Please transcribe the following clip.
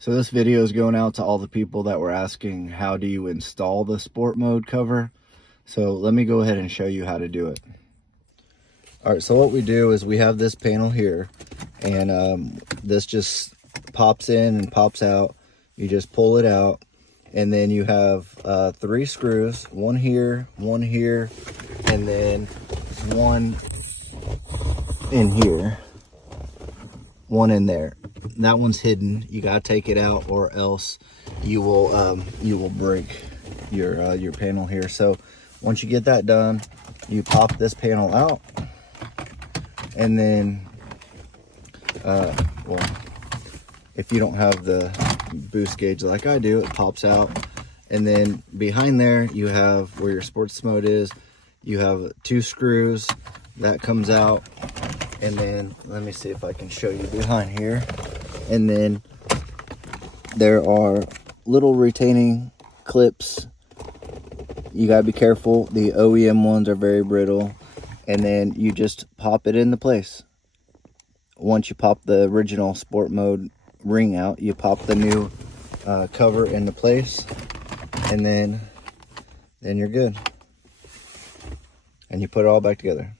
So this video is going out to all the people that were asking, how do you install the sport mode cover? So let me go ahead and show you how to do it. All right, so what we do is we have this panel here, and this just pops in and pops out. You just pull it out, and then you have 3 screws, one here, and then one in here, one in there. That one's hidden. You gotta take it out, or else you will break your panel here. So once you get that done, you pop this panel out, and then well, if you don't have the boost gauge like I do, it pops out, and then behind there you have where your sports mode is. You have 2 screws that comes out, and then let me see if I can show you behind here. And then there are little retaining clips. You gotta be careful. The OEM ones are very brittle, and then you just pop it into place. Once you pop the original sport mode ring out, you pop the new cover into place, and then you're good. And you put it all back together.